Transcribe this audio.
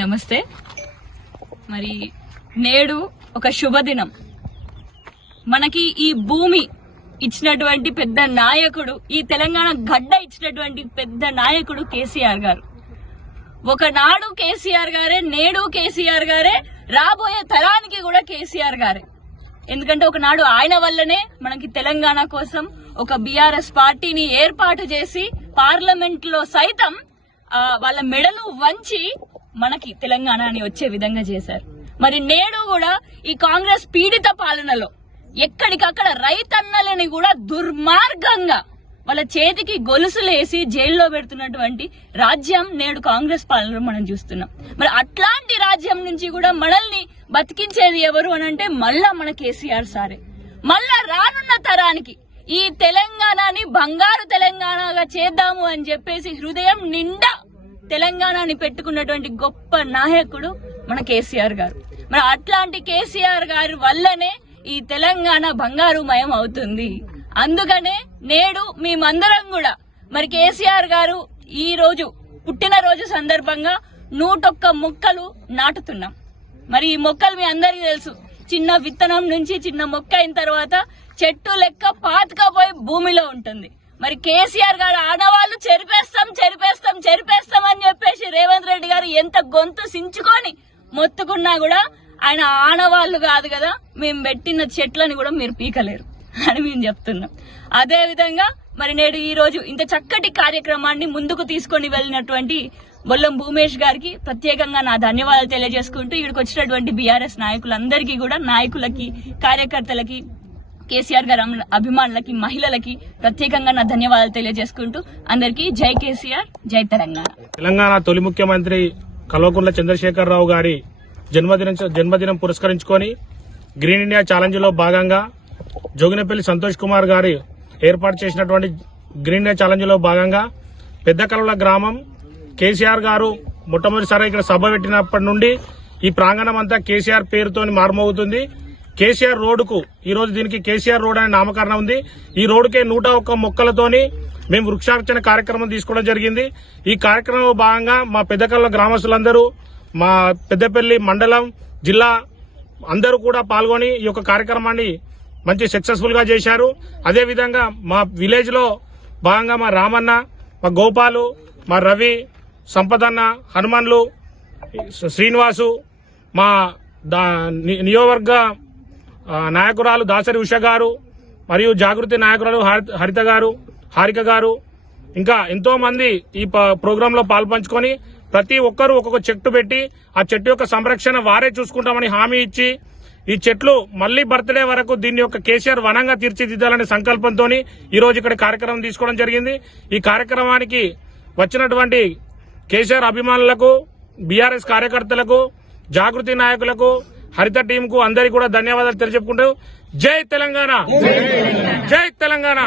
నమస్తే. మరి నేడు ఒక శుభదినం. మనకి ఈ భూమి ఇచ్చినటువంటి పెద్ద నాయకుడు ఈ తెలంగాణ గడ్డ ఇచ్చినటువంటి పెద్ద నాయకుడు కేసీఆర్ గారు. ఒకనాడు కేసీఆర్ గారే నేడు కేసీఆర్ గారే రాబోయే తరానికి కూడా కేసీఆర్ గారే. ఎందుకంటే ఒకనాడు ఆయన వల్లనే మనకి తెలంగాణ కోసం ఒక బీఆర్ఎస్ పార్టీని ఏర్పాటు చేసి పార్లమెంట్లో సైతం వాళ్ళ మెడలు వంచి మనకి తెలంగాణ అని వచ్చే విధంగా చేశారు. మరి నేడు కూడా ఈ కాంగ్రెస్ పీడిత పాలనలో ఎక్కడికక్కడ రైతన్నలని కూడా దుర్మార్గంగా వాళ్ళ చేతికి గొలుసులేసి జైల్లో పెడుతున్నటువంటి రాజ్యం నేడు కాంగ్రెస్ పాలనలో మనం చూస్తున్నాం. మరి అట్లాంటి రాజ్యం నుంచి కూడా మనల్ని బతికించేది ఎవరు అని అంటే మళ్ళా మన కేసీఆర్ సారే. మళ్ళా రానున్న తరానికి ఈ తెలంగాణని బంగారు తెలంగాణగా చేద్దాము అని చెప్పేసి హృదయం నిండా తెలంగాణని పెట్టుకున్నటువంటి గొప్ప నాయకుడు మన కేసీఆర్ గారు. మరి అట్లాంటి కేసీఆర్ గారి వల్లనే ఈ తెలంగాణ బంగారుమయం అవుతుంది. అందుకనే నేడు మేమందరం కూడా మరి కేసీఆర్ గారు ఈ రోజు పుట్టినరోజు సందర్భంగా నూటొక్క మొక్కలు నాటుతున్నాం. మరి ఈ మొక్కలు మీ అందరికీ తెలుసు. చిన్న విత్తనం నుంచి చిన్న మొక్క అయిన తర్వాత చెట్టు లెక్క పాతకపోయి భూమిలో ఉంటుంది. మరి కేసీఆర్ గారు ఆడవాళ్ళు చెరిపేస్తాం చెరిపేస్తాం చెరిపేస్తాం అని చెప్పేసి రేవంత్ రెడ్డి గారు ఎంత గొంతు సించుకొని మొత్తుకున్నా కూడా ఆయన ఆనవాళ్ళు కాదు కదా మేము పెట్టిన చెట్లని కూడా మీరు పీకలేరు అని మేము చెప్తున్నాం. అదే విధంగా మరి నేడు ఈ రోజు ఇంత చక్కటి కార్యక్రమాన్ని ముందుకు తీసుకొని వెళ్ళినటువంటి బొల్లం భూమేష్ గారికి ప్రత్యేకంగా నా ధన్యవాదాలు తెలియజేసుకుంటూ ఇక్కడికి వచ్చినటువంటి బీఆర్ఎస్ నాయకులందరికీ కూడా నాయకులకి కార్యకర్తలకి కేసీఆర్ గారు అభిమానులకి మహిళలకి ప్రత్యేకంగా నా ధన్యవాదాలు తెలియజేసుకుంటూ అందరికీ జై కేసీఆర్ జై తెలంగాణ. తెలంగాణ తొలి ముఖ్యమంత్రి కల్వకుంట్ల చంద్రశేఖరరావు గారి జన్మదినం జన్మదినం పురస్కరించుకొని గ్రీన్ ఇండియా ఛాలెంజ్లో భాగంగా జోగినపల్లి సంతోష్ కుమార్ గారి ఏర్పాటు చేసినటువంటి గ్రీన్ ఇండియా ఛాలెంజ్లో భాగంగా పెద్ద కలవల గ్రామం కేసీఆర్ గారు మొట్టమొదటిసారి ఇక్కడ సభ పెట్టినప్పటి నుండి ఈ ప్రాంగణం అంతా కేసీఆర్ పేరుతోని మారుమోగుతుంది. కేసీఆర్ రోడ్డుకు ఈ రోజు దీనికి కేసీఆర్ రోడ్ అనే నామకరణం ఉంది. ఈ రోడ్డుకే నూట ఒక్క మొక్కలతోని మేము వృక్షార్చన కార్యక్రమం తీసుకోవడం జరిగింది. ఈ కార్యక్రమంలో భాగంగా మా పెద్దకల్ల గ్రామస్తులందరూ మా పెద్దపల్లి మండలం జిల్లా అందరూ కూడా పాల్గొని ఈ యొక్క కార్యక్రమాన్ని మంచి సక్సెస్ఫుల్గా చేశారు. అదేవిధంగా మా విలేజ్లో భాగంగా మా రామన్న మా గోపాలు మా రవి సంపదన్న హనుమన్లు శ్రీనివాసు మా దా- ని- నియోజకవర్గ నాయకురాలు దాసరి ఉష గారు మరియు జాగృతి నాయకురాలు హరి- హరిత గారు హారిక గారు ఇంకా ఎంతో మంది ఈ ప- ప్రోగ్రామ్లో పాల్పంచుకొని ప్రతి ఒక్కరూ ఒక్కొక్క చెట్టు పెట్టి ఆ చెట్టు యొక్క సంరక్షణ వారే చూసుకుంటామని హామీ ఇచ్చి ఈ చెట్లు మళ్ళీ బర్త్డే వరకు దీని యొక్క కేసీఆర్ వనంగా తీర్చిదిద్దాలనే సంకల్పంతో ఈ రోజు ఇక్కడ కార్యక్రమం తీసుకోవడం జరిగింది. ఈ కార్యక్రమానికి వచ్చినటువంటి కేసీఆర్ అభిమానులకు బీఆర్ఎస్ కార్యకర్తలకు జాగృతి నాయకులకు హరిత టీం కు అందరికీ కూడా ధన్యవాదాలు తెలియజెప్పుకుంటూ జై తెలంగాణ. జై తెలంగాణ.